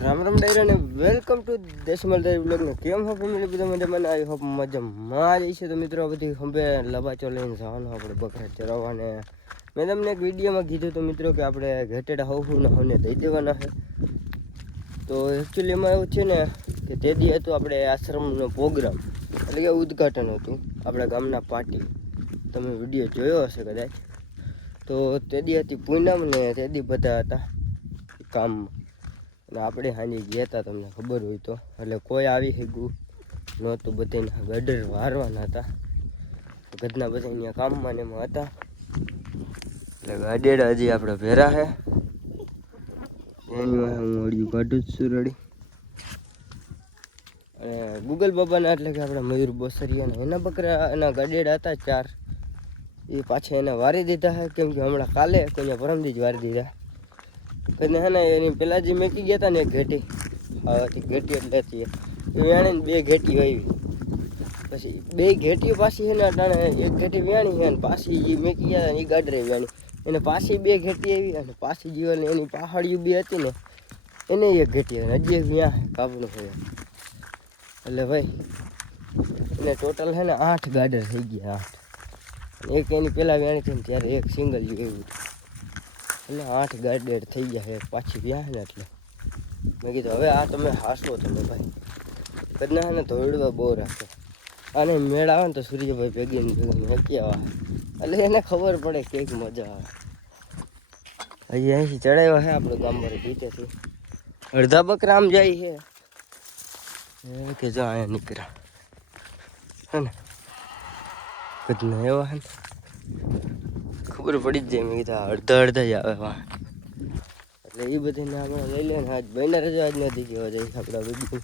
રામ રામ ડાયરો અને welcome to દેશમલ ડાયર બ્લોગને કેમ હો ફેમિલી બધા મજા મને આવી હોપ મજામાં જ છે તો મિત્રો બધી ખંભે લબાચો લઈને જવાનું આપણે બકરા ચરાવવા ને મેં તમને એક વિડીયોમાં કીધું તો મિત્રો કે આપણે ઘેટેડા હોવું હવને દઈ દેવાના છે. તો એકચ્યુઅલી એમાં એવું છે ને કે તે દી હતું આપણે આશ્રમનો પ્રોગ્રામ. એટલે કે ઉદ્ઘાટન હતું આપણા ગામના પાર્ટી. તમે વીડિયો જોયો હશે કદાચ. તો તે દી હતી પૂનમ ને તે દી બધા હતા કામમાં. અને આપણે સાંજે ગયા હતા તમને ખબર હોય તો. એટલે કોઈ આવી શક્યું નહોતું બધાને ગડર વારવાના હતા. ગદના બધા અહીંયા કામમાં ને એમાં હતા. એટલે ગાડેડા હજી આપણે ભેરા છે એની હું અડિયું કાઢું જ છું રડી. અને ગૂગલ બાબાના એટલે કે આપણા મયુર બોસરિયાના એના બકરા, એના ગાડેડા હતા ચાર. એ પાછા એને વારી દીધા છે કેમ કે હમણાં કાલે કોઈ પરમદી જ વારી દીધા. અને હે ને એની પેલા જે મેકી ગયા હતા ને એક ઘેટી હા ઘેટી એટલે હતી એ વ્યાણી બે ઘેટી આવી. પછી બે ઘેટીઓ પાછી છે ને અટાણે એક ઘેટી વ્યાણી છે ને પાછી જે મેકી ગયા હતા એ ગાડરે વ્યાણી. એને પાછી બે ઘેટી આવી અને પાછી જીવન એની પહાડીઓ બી હતી ને, એને એક ઘેટી હતી હજી એક વ્યાં કાબનું હોય. એટલે ભાઈ, એને ટોટલ છે ને આઠ ગાડર થઈ ગયા, આઠ. એક એની પેલા વ્યાણી હતી ને ત્યારે એક સિંગલ જેવું. હતું એટલે આઠ ગાડેડ થઈ ગયા છે. પાછી વ્યાહ ને એટલે. મેં કીધું, હવે આ તમે હાસો તમે ભાઈ. કદના ને ધોળવા બહુ રાખે. અને મેળ આવે ને તો સૂર્યભાઈ ભેગી ને ભેગી મેકી આવે. એટલે એને ખબર પડે કેક મજા આવે. હજી અહીંથી ચડાવ્યો છે આપણું ગામ પર જીતેથી અડધા બકરા આમ જાય છે. કે જો અહીંયા નીકળ્યા. હે ને? કદના એવા હે ને. ખબર પડી જ જાય મેં કીધું અડધા અડધા જ આવે, વાહ. એટલે એ બધી આપણે લઈ લે ને, આજ બહેના રજા આજ નથી કહેવા જાય આપણા બધું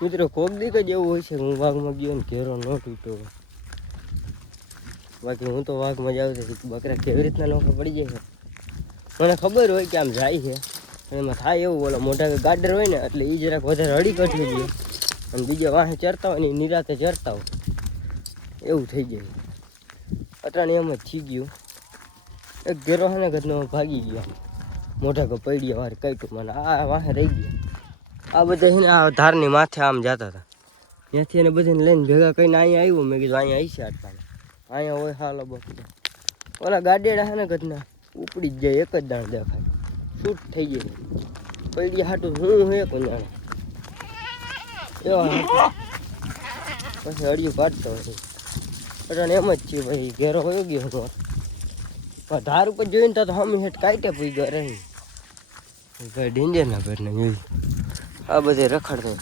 મિત્રો, કોક દી તો એવું હોય છે હું વાઘમાં ગયો ને ઘેરો ન તૂટ્યો બાકી હું તો વાઘમાં જ છું, બકરા કેવી રીતના નોખા પડી જાય છે? મને ખબર હોય કે આમ જાય છે એમાં થાય એવું બોલો મોટા ગાડર હોય ને, એટલે એ જરાક વધારે હળી કઠવી જોઈએ અને બીજા વાહે ચરતા હોય ને નિરાતે ચરતા હોય. એવું થઈ જાય. અટાણે એમ થઈ ગયું. એક ઘેરો હે ને ઘરનો ભાગી ગયો. મોઢા કો પડ્યા વાર કઈટું મને. આ વાહે રહી ગયો. આ બધા છે આ ધારની માથે આમ જતા હતા. ત્યાંથી એને બધાને લઈને ભેગા કરીને અહીંયા આવ્યું. મેં કીધું અહીંયા આવી છે આટલા અહીંયા હોય હાલો બકરો ઓલા ગાડેડા હે ને ઘરના, ઉપડી જ જાય એક જ દાણ દેખાય. શૂટ થઈ જાય પૈડિયા હાટું હું હે કોણ એવા પછી અડિયું કાઢતો હોય. અટાણે એમ જ છે ભાઈ, ઘેરો હોયો ગયો હતો. પણ ધાર ઉપર જોઈને તો હમી હેઠ કાઢે પી ગયો રહી. ભાઈ ડેન્જર ના ઘરને જોયું. આ બધે રખડતો.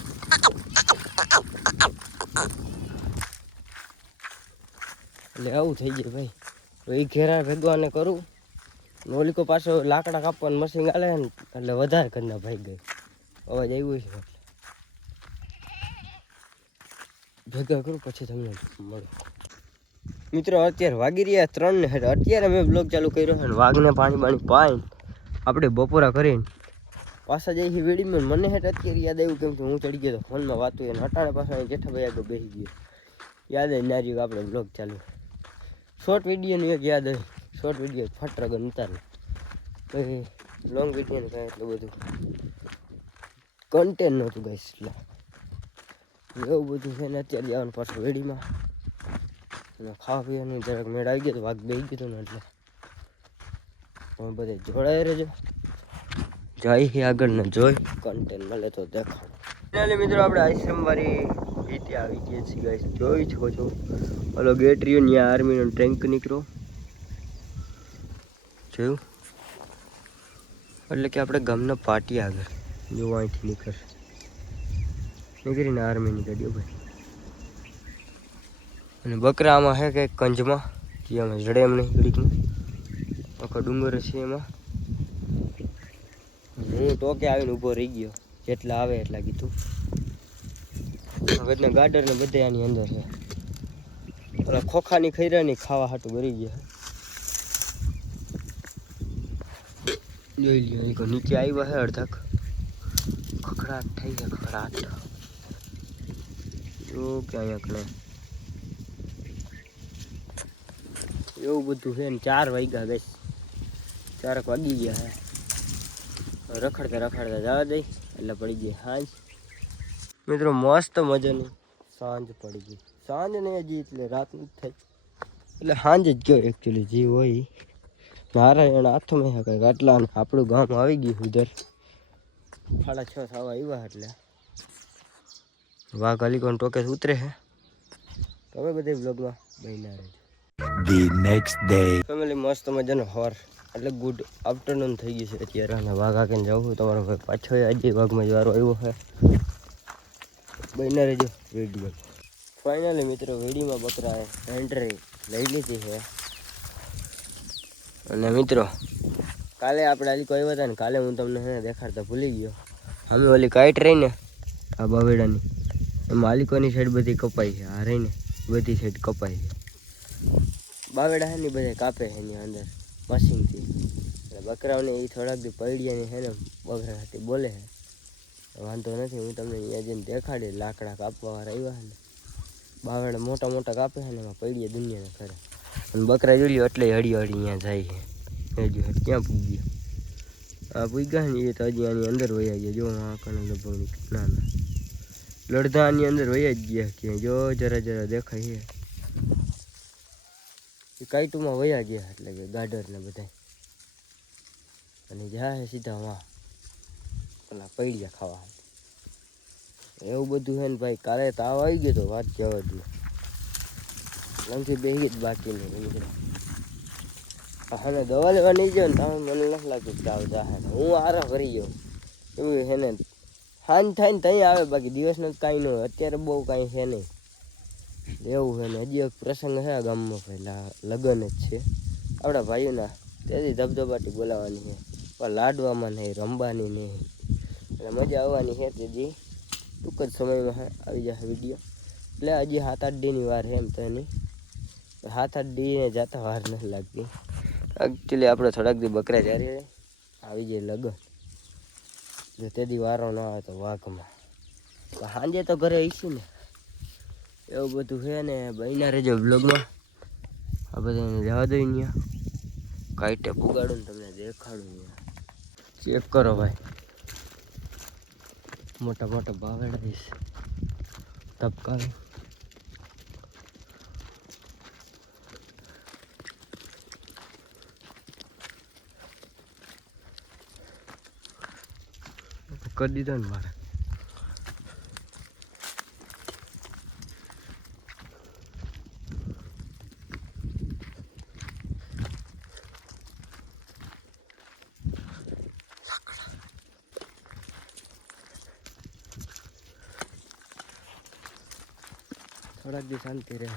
એટલે આવું થઈ જાય ભાઈ. તો ઘેરા ભેગવાને કરું. નોલિકો પાછો લાકડા કાપવાનું મશીન આલે ને, એટલે વધારે ઘરના ભાઈ ગઈ. અવાજ આવ્યો છે ભેગા કરું, પછી તમને મળું. મિત્રો, અત્યારે વાગી રહ્યા ત્રણ ને અત્યારે મેં બ્લોગ ચાલુ કર્યો છે વાઘને પાણી પાણી પાઈને આપણે બપોરા કરીને પાછા જઈ વેડીમાં. મને હેઠ અત્યારે યાદ આવ્યું કેમ કે હું ચડી ગયો તો ફોનમાં વાતું એને અટાણે પાછા જેઠાભાઈ આગળ બેસી ગયો. યાદ આવી ના રહ્યું આપણે બ્લોગ ચાલુ. શોર્ટ વિડીયોનું એક યાદ આવી. શોર્ટ વીડિયો ફટ રગન ઉતારે લોંગ વિડીયોનું કાંઈ એટલું બધું કન્ટેન્ટ નહોતું ગાઈસ, એટલે એવું બધું છે ને અત્યારે જવાનું પાછું વેડીમાં. ખાવા પીવાનું જરાક મેળ આવી ગયો તો વાઘ બેસી ગયો ને એટલે. તમે બધે જોડાઈ રહેજો. હે આગળ ને જોઈ કન્ટેન્ટ મળે તો દેખાડો. ફાઇનલી મિત્રો આપણે આઈસ્ક્રીમ વાળી રીતે આવી ગયા છીએ ગાઈસ જોઈ છો છો. ઓલો ગેટ રહ્યો ત્યાં આર્મીનો ટેન્ક નીકળ્યો. જોયું? એટલે કે આપણે ગામના પાટી આગળ. જો અહીંથી નીકળશે. નીકળીને આર્મીની ગાડીઓ ભાઈ. અને બકરા આમાં છે કંઈક કંજમાં? જે અમે જડે એમ નહીં ઘડીકમાં આખો ડુંગર છે એમાં. હું ટોકે આવીને ઊભો રહી ગયો. જેટલા આવે એટલા કીધું. બધા ગાર્ડર ને બધે આની અંદર છે. ઓલા ખોખાની ખૈરાની ખાવા હાટું ભરી ગયા જોઈ લ્યો એક નીચે આવ્યા છે અડધક. ખખડાટ થઈ ગયા, ખખડાટ. જો ક્યાં અહીંયા કણે એવું બધું છે ને ચાર વાગ્યા ગઈ ચારક વાગી ગયા હે. રખડતા રખડતા જવા દઈ, એટલે પડી ગઈ સાંજ. મિત્રો, મસ્ત મજાની સાંજ પડી ગઈ. સાંજ નહીં હજી એટલે રાત નથી થઈ. એટલે સાંજ જ ગયો એકચ્યુઅલી જે હોય. ઈ. નારાયણ હાથમાં હે કંઈક આટલા આપણું ગામ આવી ગયું ઉધર. સાડા છ થવા આવ્યા એટલે. વાઘ અલીકોન ટોકે ઉતરે છે તમે બધે બ્લોગમાં બહેના રહેજો. The નેક્સ્ટ ડે ફેમિલી મસ્ત મજાનો હોર એટલે ગુડ આફ્ટરનૂન થઈ ગયું છે અત્યારે. અને વાઘ આકીને જાઉં છું. તમારો ભાઈ પાછો આજે વાઘમાં જવારો આવ્યો છે. બહેના રહેજો વીડિયો ફાઇનલી મિત્રો, વેડીમાં બકરાએ એન્ટ્રી લઈ લીધી છે. અને મિત્રો, કાલે આપણે આલી કોઈ હતા ને કાલે હું તમને દેખાડતા ભૂલી ગયો. અમે ઓલી કાઈટ રહી ને આ બાવેડાની માલિકોની સાઈડ બધી કપાઈ છે? આ રહીને બધી સાઈડ કપાઈ છે. બાવેડા હે ને બધા કાપે છે એની અંદર, મશીનથી. એટલે બકરાઓને એ થોડાક દી પૈડિયાની છે ને બકરા હાથી બોલે છે વાંધો નથી, હું તમને અહીંયા જઈને દેખાડી લાકડા કાપવાવાળા આવ્યા છે ને. બાવેડા મોટા મોટા કાપે છે ને, એમાં પૈડિયા દુનિયાને કરે અને બકરા જોઈ લ્યો, એટલે હળી હળી અહીંયા જાય છે હજુ ક્યાં પૂગ્યો આ પૂગ્યા ને એ તો હજી આની અંદર વયા ગયા. જો આ કણે લગભગ ના ના. લડધાની અંદર વયા જ ગયા કે જો, જરા જરા દેખાય છે એ કાઈટુમાં વયા ગયા એટલે કે ગાડર ને બધા અને જાય સીધા વાં. પેલા પૈડિયા ખાવા. એવું બધું હે ને ભાઈ, કાલે તાવ આવી ગયો તો વાત જવા દે લંચી બેસી જ બાકી નહીં હવે દવા લેવા નહીં ગયો ને તમે મને નથી લાગ્યું તાવ જાહે હું આરામ કરી ગયો. એવું છે ને. હાન થાય ને ત્યાં આવે, બાકી દિવસનું કાંઈ ન અત્યારે બહુ કાંઈ છે નહીં. એવું છે ને, હજી એક પ્રસંગ છે આ ગામમાં પહેલાં લગ્ન જ છે. આપણા ભાઈઓના તેથી ધબધબાટી બોલાવવાની છે, પણ લાડવામાં નહીં, રમવાની નહીં. એટલે મજા આવવાની છે તેથી ટૂંક જ સમયમાં આવી જશે વીડિયો. એટલે હજી સાત આઠ દીની વાર છે એમ તો એની. સાત આઠ દીને જતા વાર નથી લાગતી. એકચ્યુઅલી આપણે થોડાક દી બકરા જ્યારે આવી જાય લગ્ન. જો તેથી વારો ન આવે તો વાઘમાં. સાંજે તો ઘરે આવીશું ને. એવું બધું છે ને બહીના રહેજો બ્લોગમાં આ બધાને જવા દઈ ત્યાં કાઈટે પુગાડું ને તમને દેખાડું અહીંયા. ચેક કરો ભાઈ. મોટા મોટા બાવેડા દઈશ તબકાવે કરી દીધો ને મારે. દી શાંતિ રહે.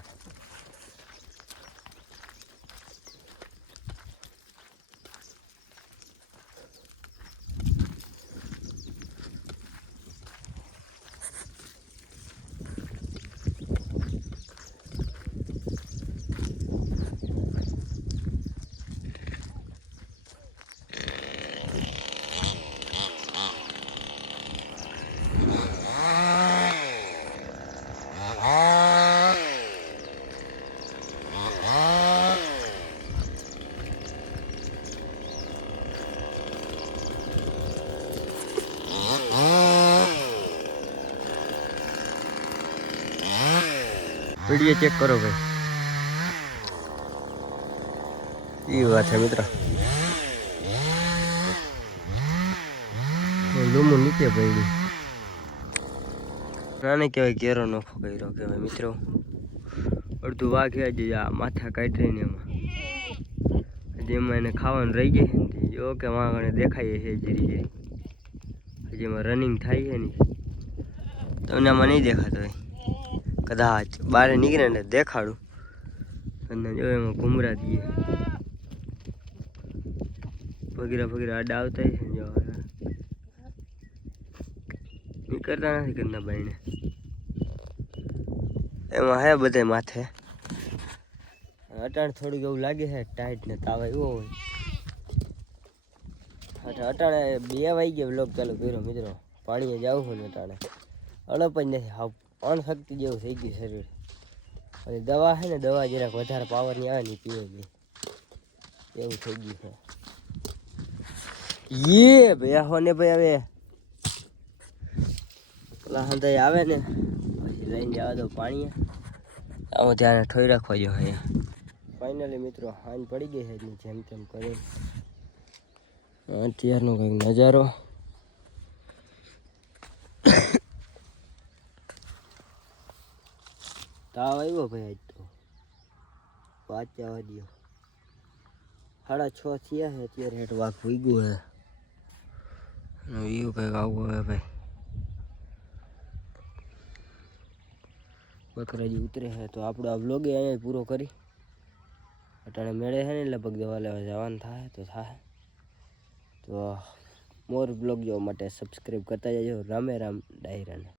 વીડિયો ચેક કરો ભાઈ. એ વાત છે મિત્ર. લૂમું નીચે પડી નાને કહેવાય ઘેરો નફો કર્યો કહેવાય મિત્રો. અડધું વાઘ હજી આ માથા કાઢી ને એમાં. હજી એમાં એને ખાવાનું રહી ને જો કે વાંગણે દેખાય છે જીરી જીરી હજી એમાં રનિંગ થાય છે ને તમને આમાં નહીં દેખાતો હોય. કદાચ બહાર નીકળે ને દેખાડું. અને જો એમાં ઘુમરા દઈએ વગેરે વગેરે આડા આવતા છે જો નીકળતા નથી ઘરના ભાઈને એમાં હે બધે માથે. અટાણ થોડુંક એવું લાગે છે, ટાઈટ ને તાવ એવો હોય. અટા- અટાણે બે વાગી ગયા બ્લોક ચાલુ કર્યો મિત્રો. પાણીએ જવું હોય ને અટાણે. અડપ જ નથી, હાવ અણશક્તિ જેવું થઈ ગયું શરીર. અને દવા છે ને, દવા જરાક વધારે પાવરની આવે ને પીવે ગઈ એવું થઈ ગયું છે. યે ભાઈ હોને ભાઈ હવે. પેલા હંધાઈ આવે ને, પછી લઈને જવા દો પાણી આમાં ધ્યાન ઠોઈ રાખવા જો અહીંયા ફાઇનલી મિત્રો, હાંજ પડી ગઈ છે, જેમ તેમ કરી અત્યારનો કંઈક નજારો. તાવ આવ્યો ભાઈ આજ તો? વાત જવા દો સાડા છ થયા છે, અત્યારે હેઠ વાઘ ગયો હે એવું કંઈક આવું હવે ભાઈ. બકરાજી ઉતરે છે, તો આપણો આ વ્લોગે અહીંયા પૂરો કરી. અટાણે મેળે છે ને, લગભગ દવા લેવા જવાનું થાય, તો થાય. તો મોર બ્લોગ જોવા માટે સબસ્ક્રાઈબ કરતા જજો, રામે રામ ડાયરાને.